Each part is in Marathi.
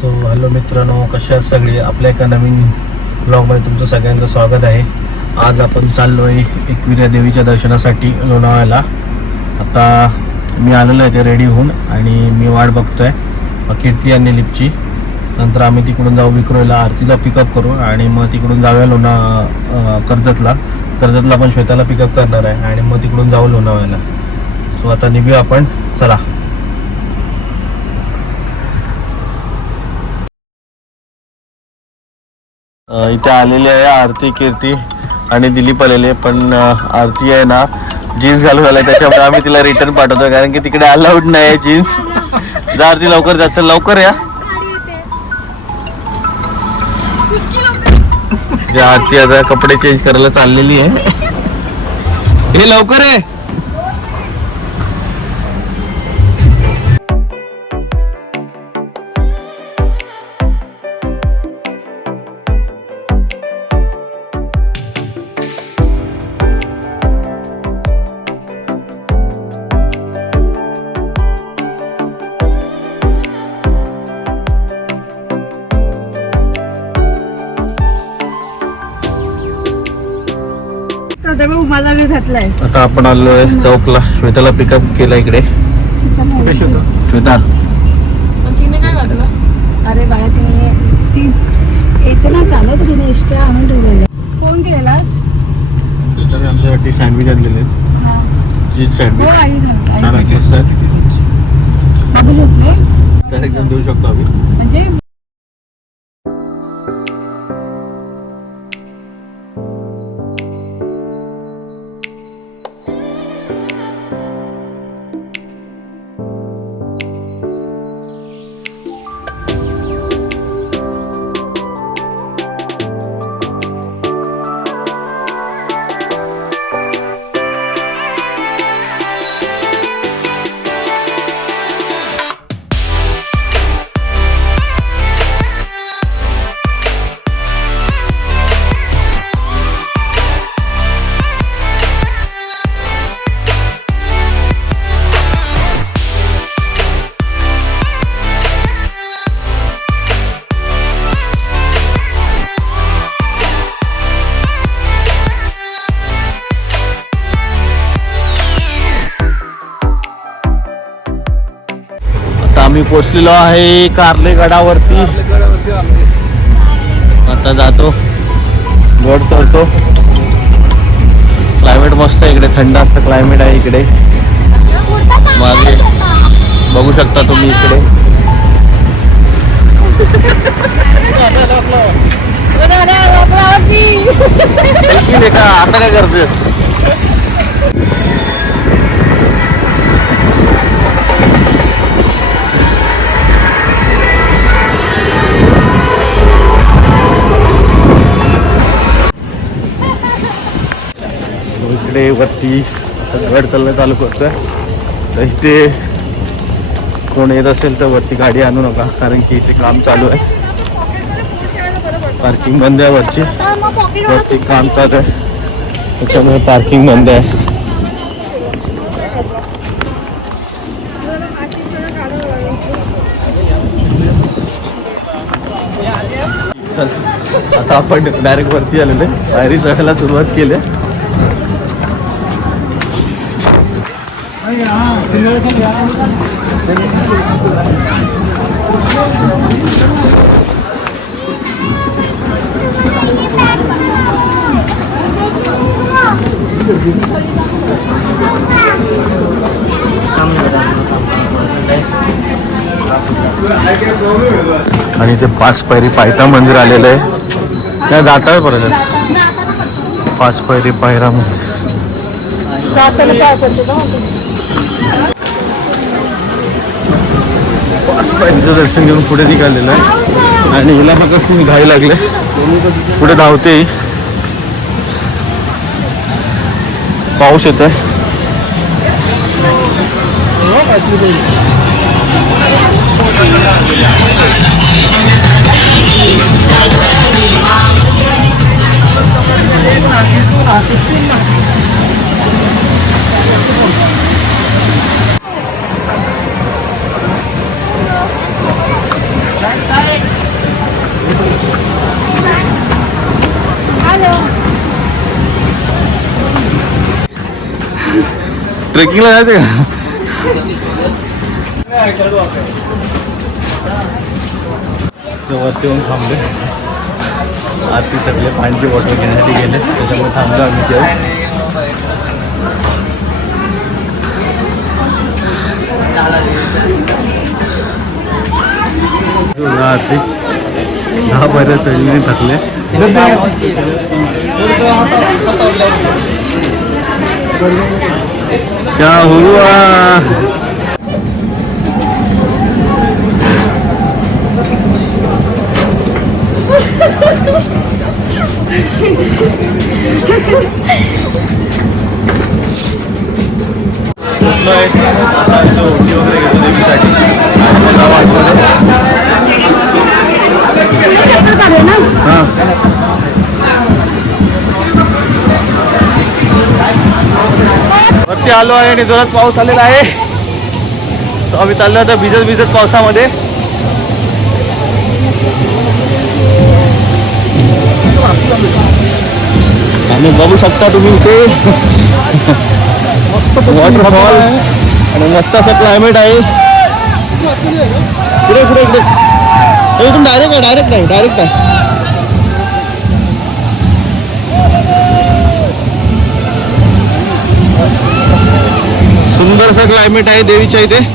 सो हॅलो मित्रांनो, कशा आहात सगळे. आपल्या एका नवीन ब्लॉगमध्ये तुमचं सगळ्यांचं स्वागत आहे. आज आपण चाललो आहे एकविरा देवीच्या दर्शनासाठी लोणावळ्याला. आता मी आलेलो आहे ते रेडी होऊन आणि मी वाट बघतो आहे कीर्ती आणि लिपची. नंतर आम्ही तिकडून जाऊ विक्रोळीला, आरतीला पिकअप करू आणि मग तिकडून जाऊया कर्जतला पण श्वेताला पिकअप करणार आहे आणि मग तिकडून जाऊ लोणावळ्याला. सो आता निघूया आपण, चला. इथे आलेली आहे आरती, कीर्ती आणि दिलीप आलेले. पण आरती आहे ना जीन्स घालून आलाय, त्याच्यामुळे आम्ही तिला रिटर्न पाठवतोय कारण की तिकडे अलाउड नाही आहे जीन्स. जा आरती, लवकर जायचं, लवकर या. आरती आता कपडे चेंज करायला चाललेली आहे. हे लवकर आहे. आता आपण आलोय चौकला, श्वेताला पिकअप केला इकडे. श्वेता तिने काय घातलं? अरे बाळा, ती येते ना चालत, तिने एक्स्ट्रा आणून ठेवलेलं. फोन केलेलास? श्वेताने आमच्यासाठी सँडविच आणलेले, चीज सँडविच. एकदम देऊ शकतो आम्ही म्हणजे. आम्ही पोचलेलो आहे कारले गडावरती. आता जातो, गड चढतो. क्लायमेट मस्त आहे इकडे, थंड असं क्लायमेट आहे इकडे. मागे बघू शकता तुम्ही इकडे. आता काय करतेस? इकडे वरती गड चालणं चालू करतोय. तर इथे कोण येत असेल तर वरती गाडी आणू नका, कारण की इथे काम चालू आहे. पार्किंग बंद आहे वरती काम चालू आहे, त्याच्यामुळे पार्किंग बंद आहे. चल आता आपण डायरेक्ट वरती आलेले, पायरी चढायला सुरुवात केली. आणि ते 5 पायरी पायथा मंदिर आलेलं आहे. त्या जाता आहे परत 5 पायरी पायरा मंदिर. पायरीचं दर्शन घेऊन पुढे निघालेलं आहे आणि हिला बघा खूप घाई लागले, पुढे धावते. पाऊस येत आहे. ट्रेकिंगला जायचं का? वरती येऊन थांबले, आरती थकले, पाण्याची बॉटल घेण्यासाठी गेले, त्याच्यामुळे थांबलो आम्ही तेव्हा. आरती 10 बऱ्याच ट्रेनिंग थकले. क्या हुआ? ओटी वगैरे घेतो देवीसाठी. हां, वरती आलो आहे आणि जोरात पाऊस आलेला आहे. तो आम्ही चाललो आता भिजत भिजत पावसामध्ये. आणि बघू शकता तुम्ही इथे वॉटरफॉल आणि मस्त असं क्लायमेट आहे. पुढे पुढे इकडे इथून डायरेक्ट आहे, डायरेक्ट आहे. सुंदरसं क्लायमेट आहे देवीच्या इथे.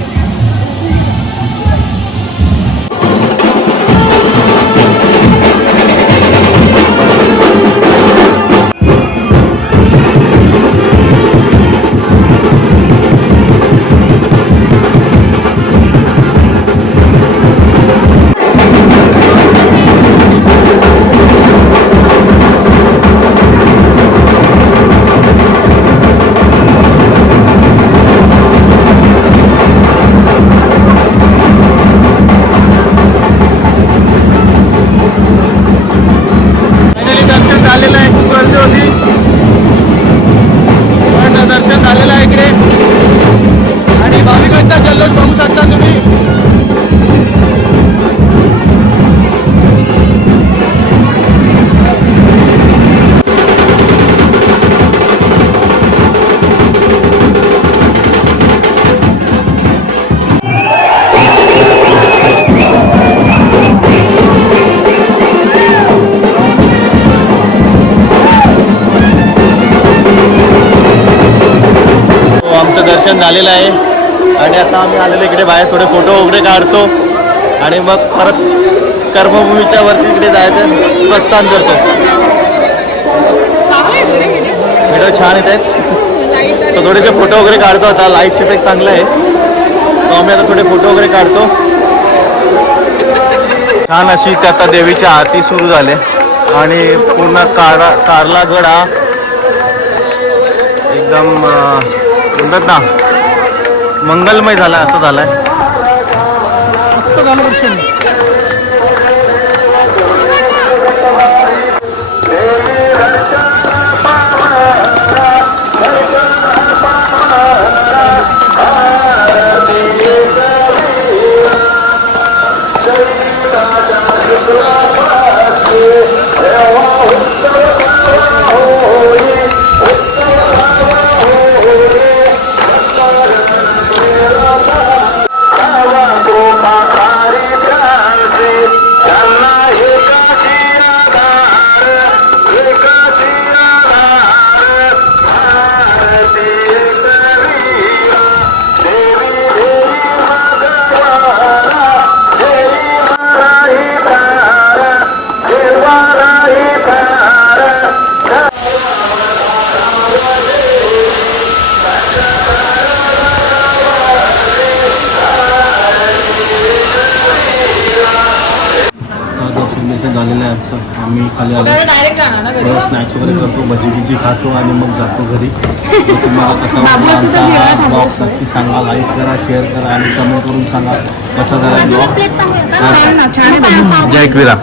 दर्शन झालेलं आहे इकडे आणि भाविकांचा जल्लोष बघू शकता तुम्ही. आमचं दर्शन झालेलं आहे आणि आता आम्ही आलेलो इकडे बाहेर थोडे फोटो वगैरे काढतो आणि मग परत कर्मभूमीच्या वरती इकडे जायचं प्रस्थान करतो. व्हिडिओ छान येत आहेत, तर थोडेसे फोटो वगैरे काढतो. आता लाईट इफेक्ट चांगला आहे, तर आम्ही आता थोडे फोटो वगैरे काढतो. छान अशी इथे आता देवीची आरती सुरू झाली आणि पूर्ण कारला गड हा एकदम म्हणतात ना मंगलमय झालाय, असं झालाय. मस्त झालं दर्शन. झालेलं आहे. आम्ही खाली आलो, स्नॅक्स वगैरे करतो, भजी बिजी खातो आणि मग जातो घरी. तुम्हाला कसा ब्लॉग नक्की सांगा, लाईक करा, शेअर करा आणि कमेंट करून सांगा कसा झाला ब्लॉग. जय एकविरा.